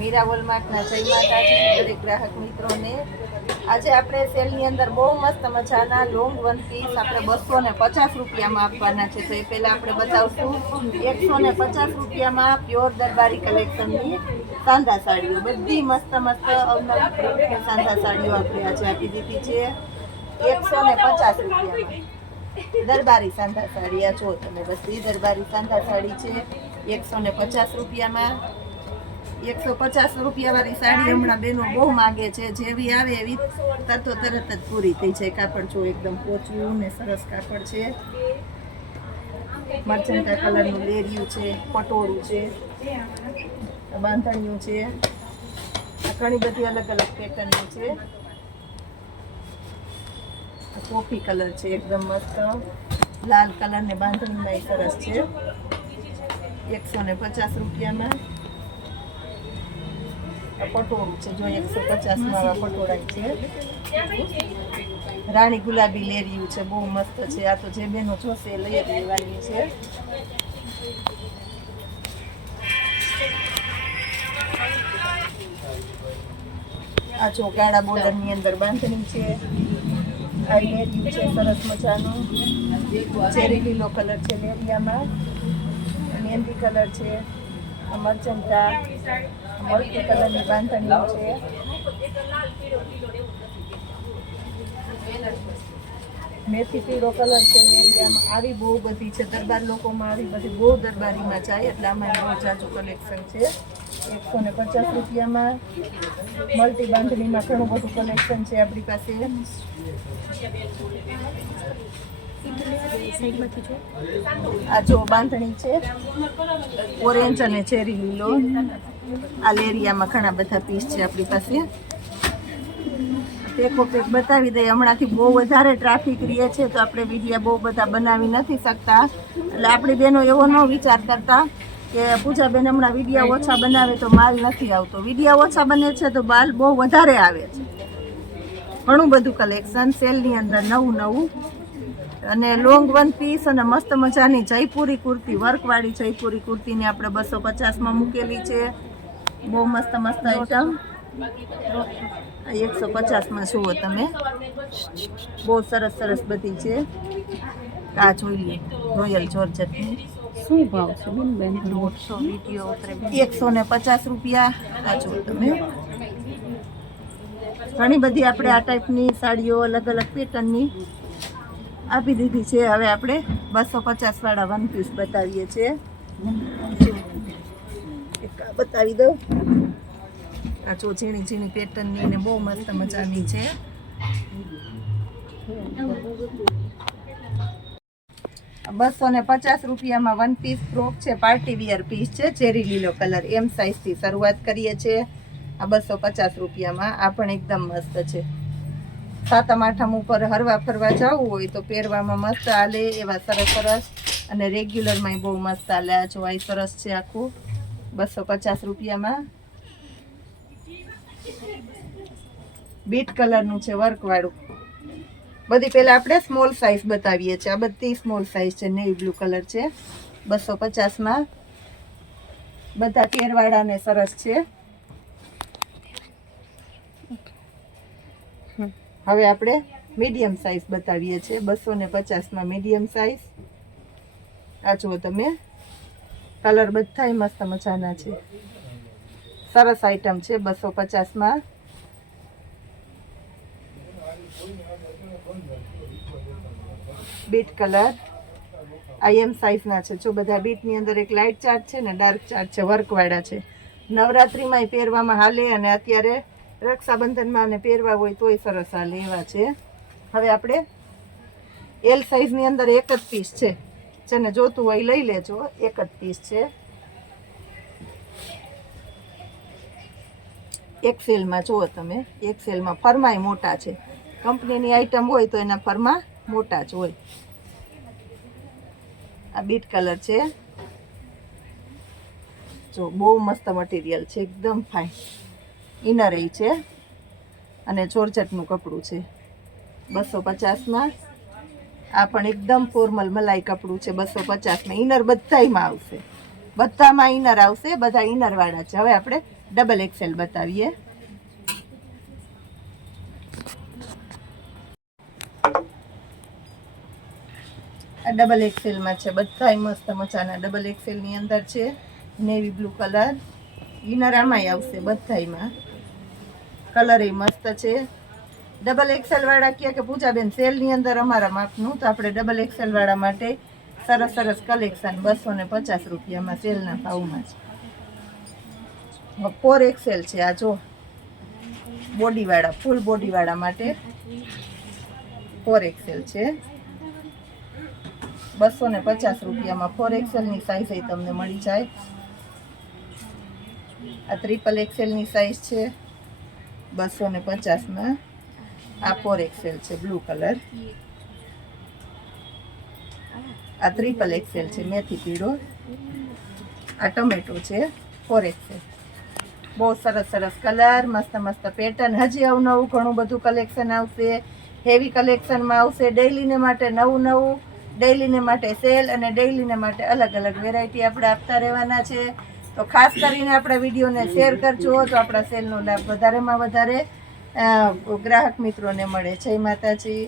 મીરા વોલમાર્ટના જય માતાજી દરેક ગ્રાહક મિત્રોને। આજે આપણે સેલની અંદર બહુ મસ્ત મજાના લોંગ વન પીસ આપણે 250 રૂપિયામાં આપવાના છે। તો એ પહેલાં આપણે બતાવશું 150 રૂપિયામાં પ્યોર દરબારી કલેક્શનની સાંધા સાડીઓ, બધી મસ્ત મસ્ત અવનવી પ્રિન્ટની સાંધા સાડીઓ આપણે આજે આપી દીધી છે 150 રૂપિયામાં। દરબારી સાંધા સાડી આ જો તમે, બધી દરબારી સાંધા સાડી છે 150 રૂપિયામાં। 150 રૂપિયા વાળી સાડી હમણાં બેનો બહુ માંગે છે, જેવી આવે એવી તરત જ પૂરી થઈ જાય। કાપડ જો એકદમ પોચું ને સરસ કાપડ છે, મરચંટા કલરનું લેરિયું છે, પટોળું છે, બાંધણીયું છે, ઘણી બધી અલગ અલગ પેટર્નની છે। કોફી કલર છે એકદમ મસ્ત, લાલ કલર ને બાંધણીમાં સરસ છે 150 રૂપિયામાં। પટોળું છે જો 150 માં પટોળા છે, રાણી ગુલાબી લેરિયું છે, બહુ મસ્ત છે। આ તો જે બેનો જોશે લઈ જ લેવાની છે। આ જો ગાળા બોર્ડર ની અંદર બાંધણી છે, આ લેરિયું છે સરસ મજાનું, ચેરી લીલો કલર છે લેરિયામાં, મહેંદી કલર છે, મરચંટા મલ્ટી કલરની બાંધણીઓ છે, મેથી પીળો કલર છે લેરિયામાં। આવી બહુ બધી છે, દરબાર લોકોમાં આવી બધી બહુ દરબારીમાં જાય એટલે આમાં બહુ જાજુ કલેક્શન છે 150 રૂપિયામાં। મલ્ટી બાંધણીમાં ઘણું બધું કલેક્શન છે આપણી પાસે। આ જો બાંધણી છે ઓરેન્જ અને ચેરી લીલો, આ લેરિયામાં ઘણા બધા પીસ છે આપણી પાસે। પેકો પેક બતાવી દઈએ, હમણાંથી બહુ વધારે ટ્રાફિક રહે છે તો આપણે વિડીયો બહુ બધા બનાવી નથી શકતા, એટલે આપણી બહેનો એવો ન વિચાર કરતા કે પૂજાબેન હમણાં વિડીયો ઓછા બનાવે તો માલ નથી આવતો। વિડીયો ઓછા બને છે તો માલ બહુ વધારે આવે છે, ઘણું બધું કલેક્શન સેલની અંદર નવું નવું। અને લોંગ વન પીસ અને મસ્ત મજાની જયપુરી કુર્તી, વર્કવાળી જયપુરી કુર્તીને આપણે 250માં મૂકેલી છે, બહુ મસ્ત મસ્ત આઈટમ 150માં જુઓ તમે, બહુ સરસ સરસ બધી છે। આ જોઈએ રોયલ જોર્જેટની, શું ભાવ છે બેન? 150 રૂપિયા। આ જો તમે, ઘણી બધી આપણે આ ટાઈપની સાડીઓ અલગ અલગ પેટર્નની આપી દીધી છે। હવે આપણે 250 વાળા વન પીસ બતાવીએ છીએ, એક બતાવી દો। આ જો ઝીણી ઝીણી પેટર્નની ને બહુ મસ્ત મજાની છે। 250 રૂપિયામાં વન પીસ ફ્રોક છે, પાર્ટી વિયર પીસ છે, ચેરી લીલો કલર, એમ સાઇઝથી શરૂઆત કરીએ છીએ આ 250 રૂપિયામાં। આ પણ એકદમ મસ્ત છે, સાતમ આઠમ ઉપર હરવા ફરવા જવું હોય તો પહેરવામાં મસ્ત હાલે એવા સરસ સરસ, અને રેગ્યુલરમાં બહુ મસ્ત હાલે। આ જો આ સરસ છે આખું 250 રૂપિયામાં। બીટ કલરનું છે વર્કવાળું, બધી પહેલાં આપણે સ્મોલ સાઇઝ બતાવીએ છીએ, આ બધી સ્મોલ સાઇઝ છે, નેવી બ્લુ કલર છે 250માં, બધા કેરવાળા ને સરસ છે। હવે આપણે મીડિયમ સાઇઝ બતાવીએ છીએ 250માં મીડિયમ સાઇઝ। આ જુઓ તમે, કલર બધાય મસ્ત મજાના છે, સરસ આઈટમ છે 250માં। બીટ કલર આ એમ સાઇઝના છે જો, બધા બીટની અંદર એક લાઇટ ચાર્ટ છે ને ડાર્ક ચાર્ટ છે, વર્કવાળા છે, નવરાત્રિમાંય પહેરવામાં હાલે અને અત્યારે રક્ષાબંધનમાં અને પહેરવા હોય તોય સરસ હાલે એવા છે। હવે આપણે એલ સાઇઝની અંદર એક જ પીસ છે, જેને જોતું હોય લઈ લેજો, એક જ પીસ છે। એક્સેલમાં જુઓ તમે, એક્સેલમાં ફરમાય મોટા છે, કંપનીની આઈટમ હોય તો એના ફરમા મોટા જ હોય। આ બીટ કલર છે જો, બહુ મસ્ત મટીરિયલ છે, એકદમ ફાઇન, ઇનર એ છે અને જોર્જેટનું કપડું છે 250માં। આ પણ એકદમ ફોર્મલ મલાઈ કપડું છે 250માં, ઇનર બધામાં આવશે, બધામાં ઇનર આવશે, બધા ઇનર વાળા છે। હવે આપણે ડબલ એક્સેલ બતાવીએ. આ ડબલ એક્સેલમાં છે, બધાય મસ્ત મજાના ડબલ એક્સેલની અંદર છે. નેવી બ્લુ કલર, ઇનર આમાંય આવશે બધાયમાં. કલર એ મસ્ત છે. ડબલ એક્સેલ વાળા કહે કે પૂજાબેન સેલની અંદર અમારા માપનું, તો આપણે ડબલ એક્સેલ વાળા માટે સરસ સરસ કલેક્શન 250 રૂપિયામાં સેલના ભાવમાં છે. 4 એક્સેલ છે. આ જો બોડીવાળા, ફૂલ બોડીવાળા માટે 4 એક્સેલ છે. 250 રૂપિયામાં 4 એક્સેલની સાઈઝ એ તમને મળી જાય. આ ટ્રિપલ એક્સેલની સાઈઝ છે 250માં. આ 4 એક્સેલ છે બ્લુ કલર. આ ટ્રિપલ એક્સેલ છે મેથી પીળો. આ ટમેટો છે 4 એક્સેલ. બહુ સરસ સરસ કલર, મસ્ત મસ્ત પેટર્ન. હજી અવનવું ઘણું બધું કલેક્શન આવશે. હેવી કલેક્શનમાં આવશે. ડેઈલીને માટે નવું નવું, ડેઈલીને માટે સેલ અને ડેઈલીને માટે અલગ અલગ વેરાયટી આપણે આપતા રહેવાના છે. તો ખાસ કરીને આપણા વિડીયોને શેર કરજો, તો આપણા સેલનો લાભ વધારેમાં વધારે ગ્રાહક મિત્રોને મળે. જય માતાજી.